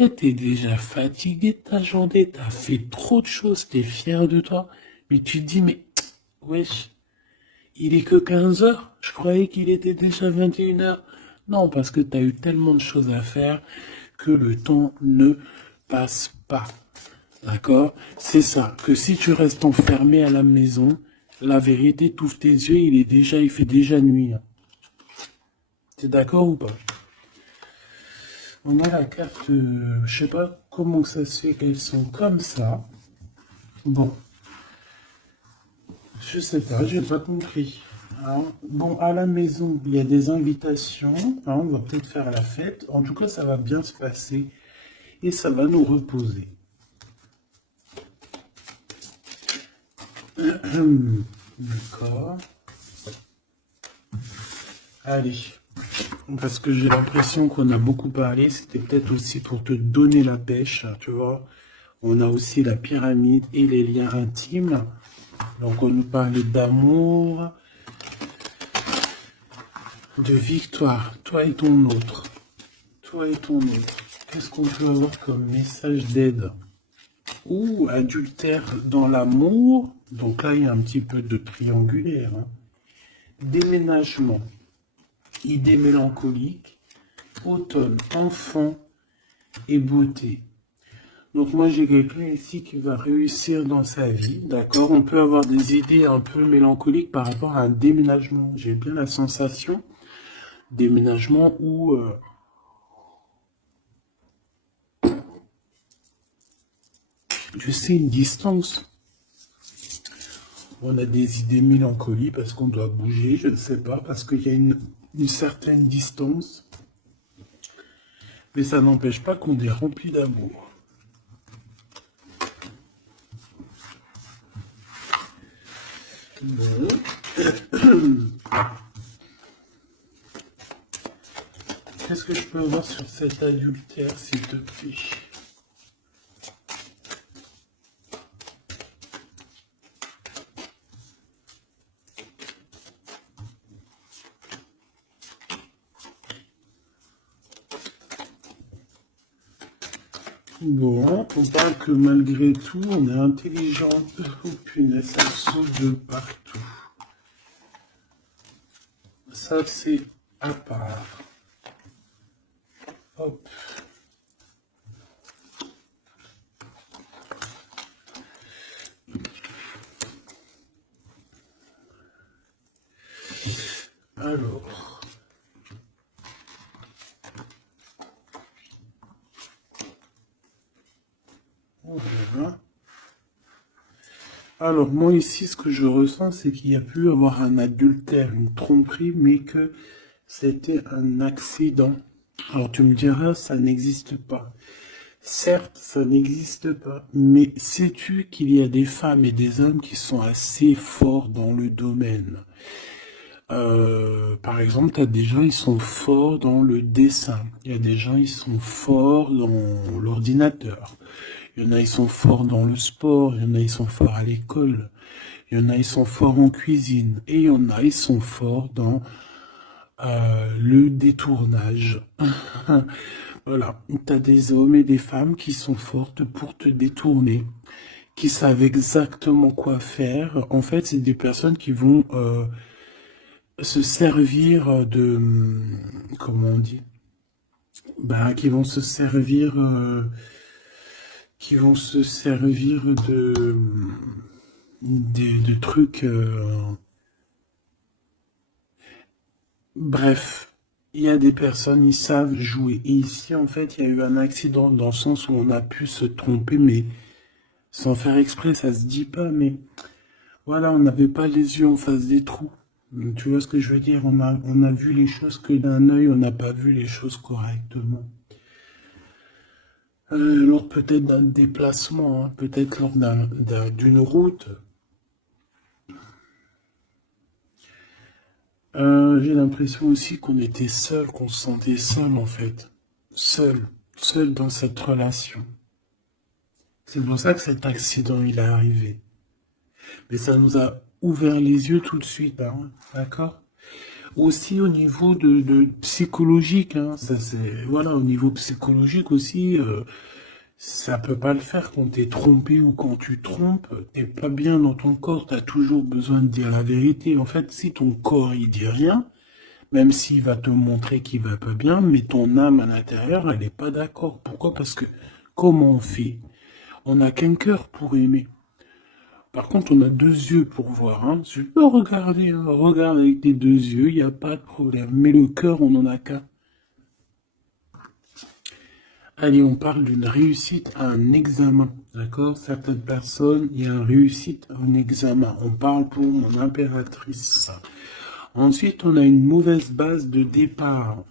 et t'es déjà fatigué de ta journée, t'as fait trop de choses, t'es fier de toi, mais tu te dis, mais, wesh, il est que 15 heures, je croyais qu'il était déjà 21 heures. Non, parce que t'as eu tellement de choses à faire que le temps ne passe pas. D'accord? C'est ça, que si tu restes enfermé à la maison, la vérité, t'ouvres tes yeux, il fait déjà nuit. T'es d'accord ou pas? On a la carte, je sais pas comment ça se fait qu'elles sont comme ça. Bon, je sais pas, j'ai pas compris. Hein. Bon, à la maison, il y a des invitations. Hein, on va peut-être faire la fête. En tout cas, ça va bien se passer et ça va nous reposer. D'accord. Allez, parce que j'ai l'impression qu'on a beaucoup parlé, c'était peut-être aussi pour te donner la pêche, tu vois. On a aussi la pyramide et les liens intimes. Donc on nous parlait d'amour, de victoire, toi et ton autre. Toi et ton autre. Qu'est-ce qu'on peut avoir comme message d'aide? Ou adultère dans l'amour. Donc là, il y a un petit peu de triangulaire. Hein. Déménagement. Idée mélancolique. Automne. Enfant et beauté. Donc moi, j'ai quelqu'un ici qui va réussir dans sa vie. D'accord? On peut avoir des idées un peu mélancoliques par rapport à un déménagement. J'ai bien la sensation. Déménagement où... je sais, une distance. On a des idées mélancoliques parce qu'on doit bouger, je ne sais pas, parce qu'il y a une certaine distance. Mais ça n'empêche pas qu'on est rempli d'amour. Bon. Qu'est-ce que je peux voir sur cet adultère, s'il te plaît? Bon, on parle que malgré tout, on est intelligent. Oh punaise, ça saute de partout. Ça, c'est à part. Hop. Alors. Voilà. Alors, moi ici, ce que je ressens, c'est qu'il y a pu avoir un adultère, une tromperie, mais que c'était un accident. Alors, tu me diras, ça n'existe pas. Certes, ça n'existe pas, mais sais-tu qu'il y a des femmes et des hommes qui sont assez forts dans le domaine? Par exemple, tu as des gens, ils sont forts dans le dessin. Il y a des gens, ils sont forts dans l'ordinateur. Il y en a, ils sont forts dans le sport. Il y en a, ils sont forts à l'école. Il y en a, ils sont forts en cuisine. Et il y en a, ils sont forts dans le détournage. Voilà. Tu as des hommes et des femmes qui sont fortes pour te détourner, qui savent exactement quoi faire. En fait, c'est des personnes qui vont se servir de... Comment on dit? Bah, qui vont se servir... qui vont se servir de trucs... Bref, il y a des personnes, ils savent jouer. Et ici, en fait, il y a eu un accident dans le sens où on a pu se tromper, mais sans faire exprès, ça se dit pas, mais voilà, on n'avait pas les yeux en face des trous. Tu vois ce que je veux dire? On a vu les choses que d'un œil, on n'a pas vu les choses correctement. Lors peut-être d'un déplacement, hein, peut-être lors d'une route. J'ai l'impression aussi qu'on était seul, qu'on se sentait seul en fait. Seul dans cette relation. C'est pour ça que cet accident il est arrivé. Mais ça nous a ouvert les yeux tout de suite, hein, d'accord? Aussi au niveau de psychologique, hein, ça c'est voilà, au niveau psychologique aussi, ça peut pas le faire quand t'es trompé ou quand tu trompes, t'es pas bien dans ton corps, t'as toujours besoin de dire la vérité. En fait, si ton corps il dit rien, même s'il va te montrer qu'il va pas bien, mais ton âme à l'intérieur, elle est pas d'accord. Pourquoi? Parce que comment on fait? On n'a qu'un cœur pour aimer. Par contre, on a deux yeux pour voir. Hein. Tu peux regarder, hein. Regarde avec tes deux yeux, il n'y a pas de problème. Mais le cœur, on n'en a qu'un. Allez, on parle d'une réussite à un examen. D'accord? Certaines personnes, il y a une réussite à un examen. On parle pour mon impératrice. Ensuite, on a une mauvaise base de départ.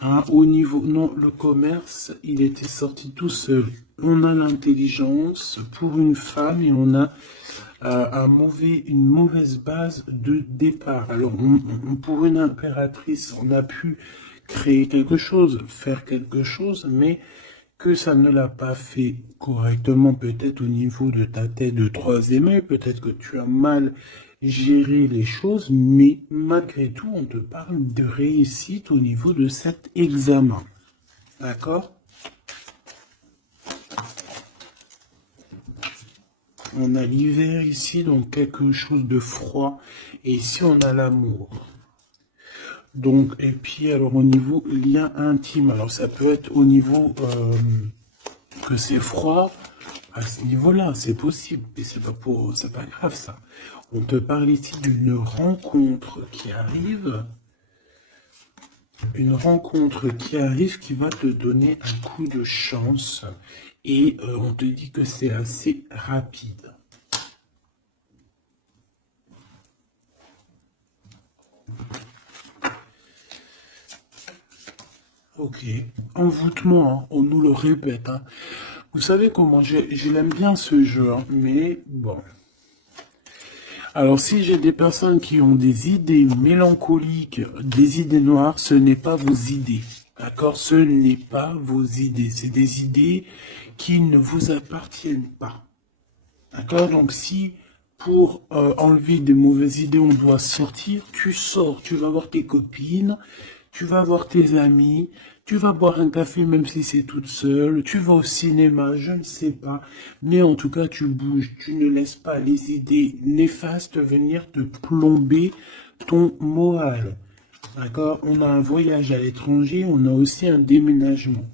Hein, au niveau, non, le commerce, il était sorti tout seul. On a l'intelligence pour une femme et on a une mauvaise base de départ. Alors, pour une impératrice, on a pu créer quelque chose, faire quelque chose, mais que ça ne l'a pas fait correctement, peut-être au niveau de ta tête de troisième œil, peut-être que tu as mal géré les choses, mais malgré tout, on te parle de réussite au niveau de cet examen. D'accord? On a l'hiver ici, donc quelque chose de froid, et ici on a l'amour. Donc, et puis alors au niveau lien intime, alors ça peut être au niveau que c'est froid, à ce niveau-là, c'est possible, mais c'est pas grave ça. On te parle ici d'une rencontre qui arrive, qui va te donner un coup de chance, et on te dit que c'est assez rapide. Ok, envoûtement, hein, on nous le répète. Hein. Vous savez comment je l'aime bien ce jeu, hein, mais bon. Alors si j'ai des personnes qui ont des idées mélancoliques, des idées noires, ce n'est pas vos idées. D'accord? Ce n'est pas vos idées. C'est des idées qui ne vous appartiennent pas. D'accord? Donc si pour enlever des mauvaises idées, on doit sortir, tu sors, tu vas voir tes copines, tu vas voir tes amis, tu vas boire un café même si c'est toute seule, tu vas au cinéma, je ne sais pas, mais en tout cas tu bouges, tu ne laisses pas les idées néfastes venir te plomber ton moral. D'accord? On a un voyage à l'étranger, on a aussi un déménagement.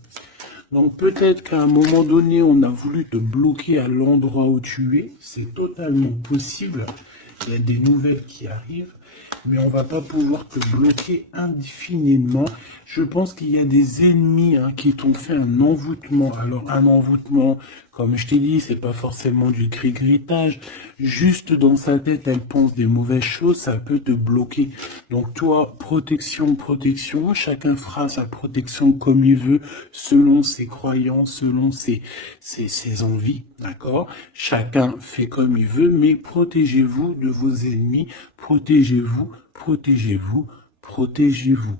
Donc peut-être qu'à un moment donné, on a voulu te bloquer à l'endroit où tu es. C'est totalement possible. Il y a des nouvelles qui arrivent, mais on va pas pouvoir te bloquer indéfiniment. Je pense qu'il y a des ennemis qui t'ont fait un envoûtement. Alors un envoûtement, comme je t'ai dit, c'est pas forcément du cri-gritage. Juste dans sa tête, elle pense des mauvaises choses, ça peut te bloquer. Donc toi, protection, protection. Chacun fera sa protection comme il veut, selon ses croyances, selon ses envies, d'accord? Chacun fait comme il veut, mais protégez-vous de vos ennemis, protégez-vous, protégez-vous, protégez-vous.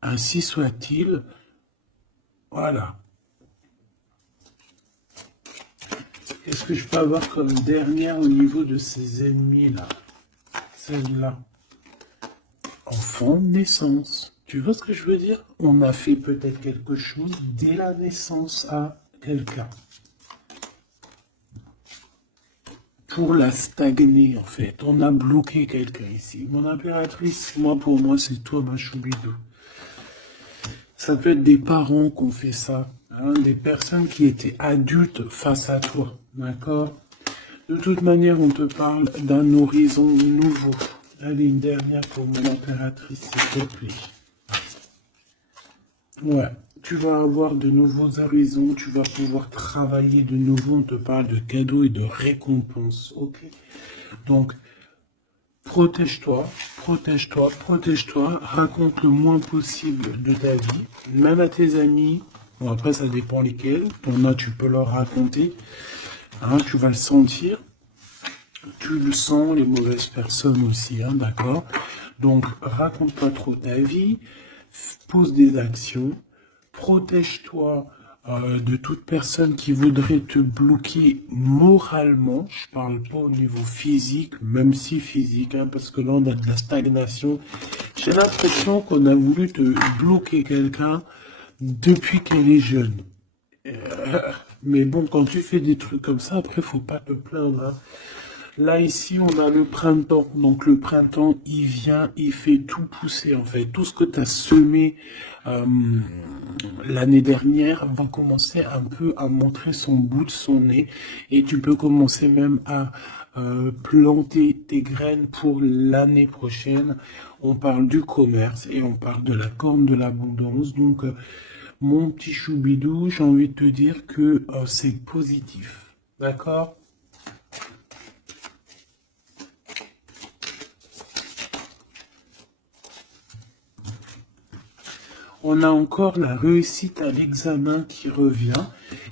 Ainsi soit-il, voilà. Qu'est-ce que je peux avoir comme dernière au niveau de ces ennemis-là? Celle-là. Enfant de naissance. Tu vois ce que je veux dire? On a fait peut-être quelque chose dès la naissance à quelqu'un. Pour la stagner, en fait. On a bloqué quelqu'un ici. Mon impératrice, pour moi, c'est toi, ma choubidou. Ça peut être des parents qui ont fait ça. Hein, des personnes qui étaient adultes face à toi. D'accord? De toute manière, on te parle d'un horizon nouveau. Allez, une dernière pour mon impératrice, s'il te plaît. Ouais, tu vas avoir de nouveaux horizons, tu vas pouvoir travailler de nouveau, on te parle de cadeaux et de récompenses, ok? Donc, protège-toi, protège-toi, protège-toi, raconte le moins possible de ta vie, même à tes amis, bon après ça dépend lesquels, ton a tu peux leur raconter, hein, tu vas le sentir, tu le sens, les mauvaises personnes aussi, hein, d'accord? Donc, raconte pas trop ta vie, pose des actions, protège-toi de toute personne qui voudrait te bloquer moralement. Je parle pas au niveau physique, même si physique, hein, parce que là on a de la stagnation. J'ai l'impression qu'on a voulu te bloquer quelqu'un depuis qu'elle est jeune. Mais bon, quand tu fais des trucs comme ça, après faut pas te plaindre. Hein. Là, ici, on a le printemps. Donc, le printemps, il vient, il fait tout pousser, en fait. Tout ce que tu as semé l'année dernière va commencer un peu à montrer son bout de son nez. Et tu peux commencer même à planter tes graines pour l'année prochaine. On parle du commerce et on parle de la corne de l'abondance. Donc, mon petit choubidou, j'ai envie de te dire que c'est positif. D'accord ? On a encore la réussite à l'examen qui revient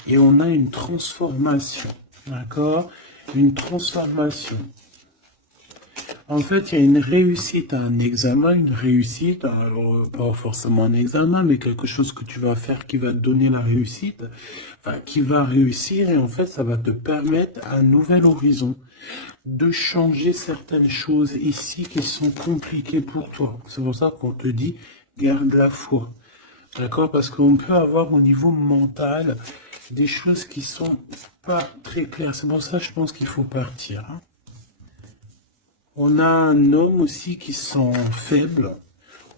et on a une transformation, d'accord? une transformation. En fait, il y a une réussite à un examen, une réussite, alors pas forcément un examen, mais quelque chose que tu vas faire qui va te donner la réussite, enfin, qui va réussir, et en fait, ça va te permettre un nouvel horizon, de changer certaines choses ici qui sont compliquées pour toi. C'est pour ça qu'on te dit, garde la foi. D'accord? Parce qu'on peut avoir au niveau mental des choses qui sont pas très claires. C'est pour ça que je pense qu'il faut partir. Hein. On a un homme aussi qui sent faible.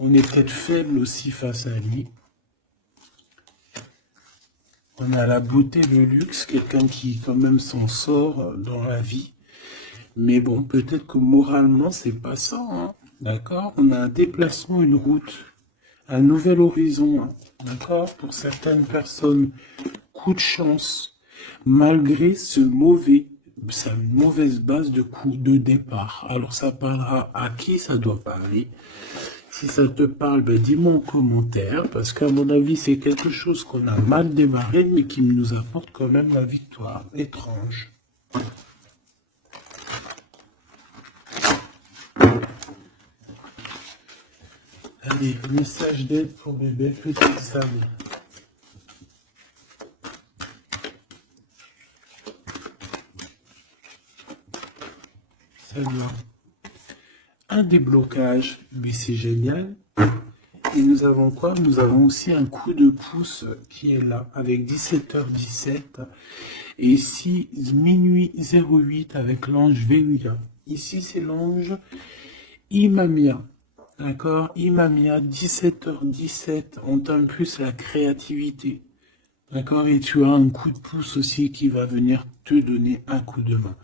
On est peut-être faible aussi face à lui. On a la beauté, le luxe, quelqu'un qui quand même s'en sort dans la vie. Mais bon, peut-être que moralement, c'est pas ça. Hein. D'accord? On a un déplacement, une route, un nouvel horizon. Hein. D'accord? Pour certaines personnes, coup de chance, malgré sa mauvaise base de coup de départ. Alors ça parlera à qui ça doit parler. Si ça te parle, ben dis-moi en commentaire, parce qu'à mon avis, c'est quelque chose qu'on a mal démarré, mais qui nous apporte quand même la victoire. Étrange. Allez, message d'aide pour mes belles petites sables. Alors, un déblocage, mais c'est génial. Et nous avons quoi? Nous avons aussi un coup de pouce qui est là, avec 17h17. Et ici, minuit 08 avec l'ange Véuya. Ici, c'est l'ange Imamia. D'accord? Imamia, 17h17. On t'aime plus la créativité. D'accord? Et tu as un coup de pouce aussi qui va venir te donner un coup de main.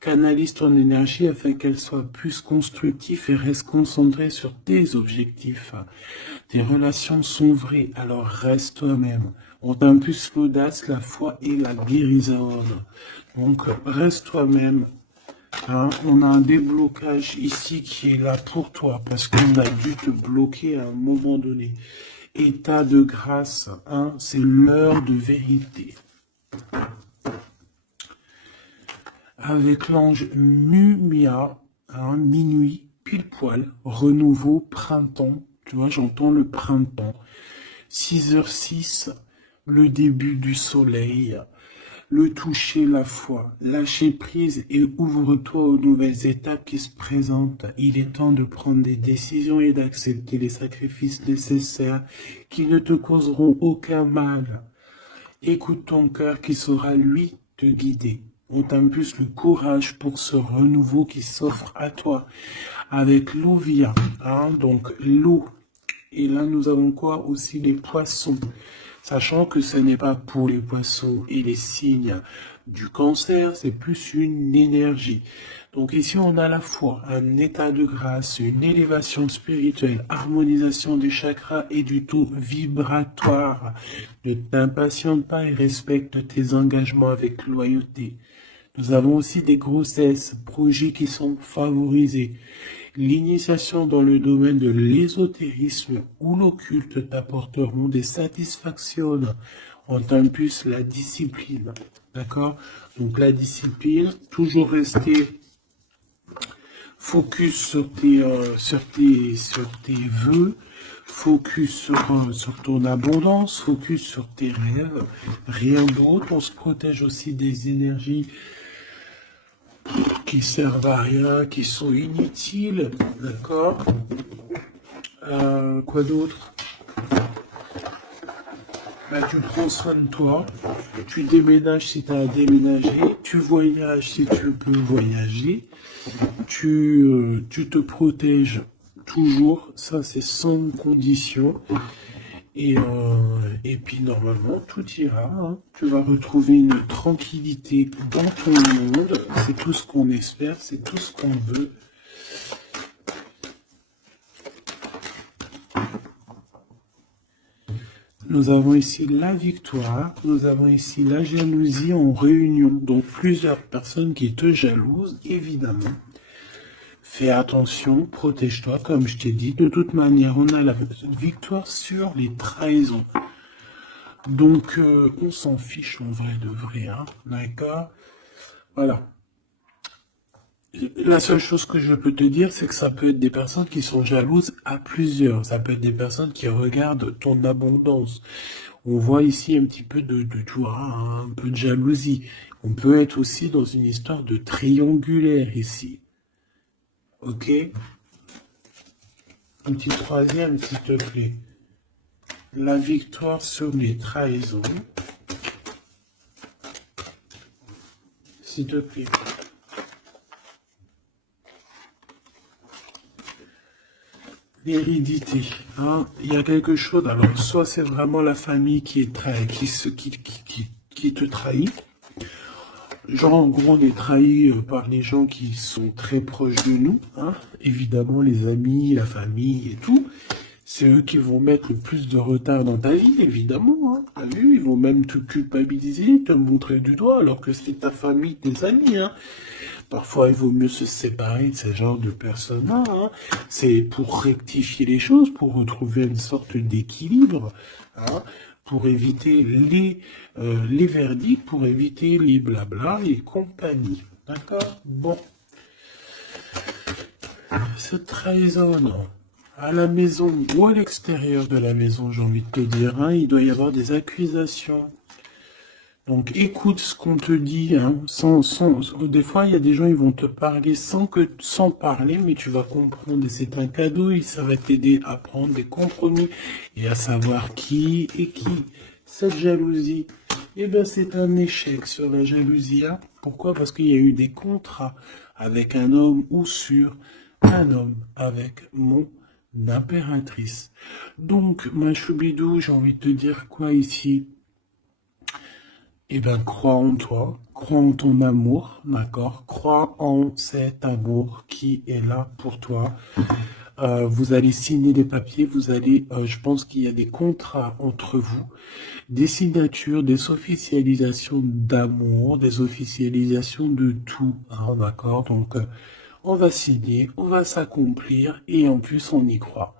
Canalise ton énergie afin qu'elle soit plus constructive et reste concentrée sur tes objectifs. Tes relations sont vraies, alors reste toi-même. On t'impulse l'audace, la foi et la guérison. Donc reste toi-même. Hein, on a un déblocage ici qui est là pour toi parce qu'on a dû te bloquer à un moment donné. État de grâce, hein, c'est l'heure de vérité. Avec l'ange Mumia, hein, minuit, pile poil, renouveau, printemps. Tu vois, j'entends le printemps. 6h06, le début du soleil. Le toucher, la foi, lâcher prise et ouvre-toi aux nouvelles étapes qui se présentent. Il est temps de prendre des décisions et d'accepter les sacrifices nécessaires qui ne te causeront aucun mal. Écoute ton cœur qui saura, lui, te guider. On t'impulse le courage pour ce renouveau qui s'offre à toi. Avec l'Ovia, hein, donc l'eau. Et là, nous avons quoi? Aussi les poissons. Sachant que ce n'est pas pour les poissons et les signes du cancer, c'est plus une énergie. Donc ici, on a à la fois un état de grâce, une élévation spirituelle, harmonisation des chakras et du taux vibratoire. Ne t'impatiente pas et respecte tes engagements avec loyauté. Nous avons aussi des grossesses, projets qui sont favorisés. L'initiation dans le domaine de l'ésotérisme ou l'occulte t'apporteront des satisfactions. On t'impulse la discipline. D'accord? Donc la discipline, toujours rester focus sur tes vœux, focus sur ton abondance, focus sur tes rêves, rien d'autre. On se protège aussi des énergies qui servent à rien, qui sont inutiles, d'accord? Quoi d'autre? Bah, tu prends soin de toi, tu déménages si tu as à déménager, tu voyages si tu peux voyager, tu te protèges toujours, ça c'est sans condition. Et puis normalement tout ira, hein. Tu vas retrouver une tranquillité dans ton monde, c'est tout ce qu'on espère, c'est tout ce qu'on veut. Nous avons ici la victoire, nous avons ici la jalousie en réunion, donc plusieurs personnes qui te jalousent, évidemment. Fais attention, protège-toi, comme je t'ai dit. De toute manière, on a la victoire sur les trahisons. Donc, on s'en fiche en vrai de vrai, hein, d'accord? Voilà. La seule chose que je peux te dire, c'est que ça peut être des personnes qui sont jalouses à plusieurs. Ça peut être des personnes qui regardent ton abondance. On voit ici un petit peu tu vois, un peu de jalousie. On peut être aussi dans une histoire de triangulaire ici. Ok? Un petit troisième, s'il te plaît. La victoire sur les trahisons. S'il te plaît. L'hérédité, hein, il y a quelque chose. Alors, soit c'est vraiment la famille qui te trahit. Genre, en gros, on est trahi par les gens qui sont très proches de nous, hein. Évidemment, les amis, la famille et tout. C'est eux qui vont mettre le plus de retard dans ta vie, évidemment, hein. T'as vu, ils vont même te culpabiliser, te montrer du doigt, alors que c'est ta famille, tes amis, hein. Parfois, il vaut mieux se séparer de ce genre de personnes-là, hein. C'est pour rectifier les choses, pour retrouver une sorte d'équilibre, hein, pour éviter les verdicts, pour éviter les blabla et compagnie. D'accord? Bon. Cette trahison, non. À la maison ou à l'extérieur de la maison, j'ai envie de te dire, hein, il doit y avoir des accusations. Donc écoute ce qu'on te dit, hein, des fois il y a des gens ils vont te parler sans parler, mais tu vas comprendre et c'est un cadeau et ça va t'aider à prendre des compromis et à savoir qui est qui. Cette jalousie, eh ben c'est un échec sur la jalousie, hein. Pourquoi? Parce qu'il y a eu des contrats avec un homme ou sur un homme avec mon impératrice. Donc ma choubidou, j'ai envie de te dire quoi ici? Eh bien, crois en toi, crois en ton amour, d'accord? Crois en cet amour qui est là pour toi. Vous allez signer des papiers, je pense qu'il y a des contrats entre vous, des signatures, des officialisations d'amour, des officialisations de tout, hein, d'accord? Donc, on va signer, on va s'accomplir et en plus, on y croit.